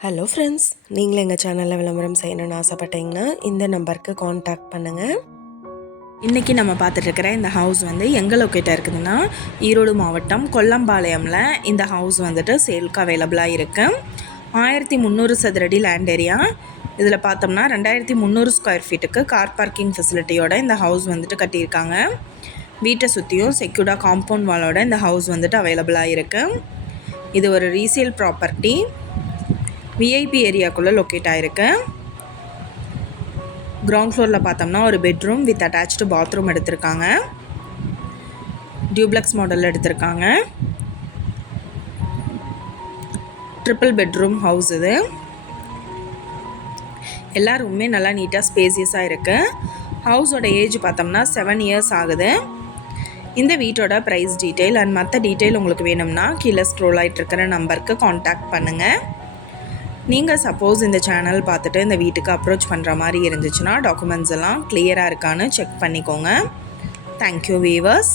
Hello friends நீங்களும் எங்கள் சேனலில் விளம்பரம் செய்யணும்னு ஆசைப்பட்டீங்கன்னா இந்த நம்பருக்கு காண்டாக்ட் பண்ணுங்கள் இன்றைக்கி நம்ம பார்த்துட்ருக்கிற இந்த ஹவுஸ் வந்து எங்கே லொக்கேட்டாக இருக்குதுன்னா ஈரோடு மாவட்டம் கொல்லம்பாளையமில் இந்த ஹவுஸ் வந்துட்டு சேலுக்கு அவைலபிளாக இருக்குது ஆயிரத்தி முந்நூறு சதுரடி லேண்ட் ஏரியா இதில் பார்த்தோம்னா ரெண்டாயிரத்தி முந்நூறு ஸ்கொயர் ஃபீட்டுக்கு கார் பார்க்கிங் ஃபெசிலிட்டியோட இந்த ஹவுஸ் வந்துட்டு கட்டியிருக்காங்க. வீட்டை சுற்றியும் செக்யூர்டாக காம்பவுண்ட் வாலோட இந்த ஹவுஸ் வந்துட்டு அவைலபிளாக இருக்குது இது ஒரு ரீசேல் ப்ராப்பர்ட்டி விஐபி ஏரியாக்குள்ளே லொக்கேட் ஆகிருக்கு கிரவுண்ட் ஃப்ளோரில் பார்த்தோம்னா ஒரு பெட்ரூம் வித் அட்டாச்டு பாத்ரூம் எடுத்திருக்காங்க. டியூப்ளெக்ஸ் மாடல் எடுத்திருக்காங்க. ட்ரிபிள் பெட்ரூம் ஹவுஸ் இது. எல்லா ரூமுமே நல்லா நீட்டாக ஸ்பேசியஸாக இருக்குது ஹவுஸோட ஏஜ் பார்த்தோம்னா செவன் இயர்ஸ் ஆகுது. இந்த வீட்டோட ப்ரைஸ் டீட்டெயில் அண்ட் மற்ற டீட்டெயில் உங்களுக்கு வேணும்னா கீழே ஸ்க்ரோல் ஆகிட்டு இருக்கிற நம்பருக்கு காண்டாக்ட் பண்ணுங்கள் நீங்கள் சப்போஸ் இந்த சேனல் பார்த்துட்டு இந்த வீட்டுக்கு அப்ரோச் பண்ணுற மாதிரி இருந்துச்சுன்னா டாக்குமெண்ட்ஸ் எல்லாம் கிளியராக இருக்கான்னு செக் பண்ணிக்கோங்க. Thank you viewers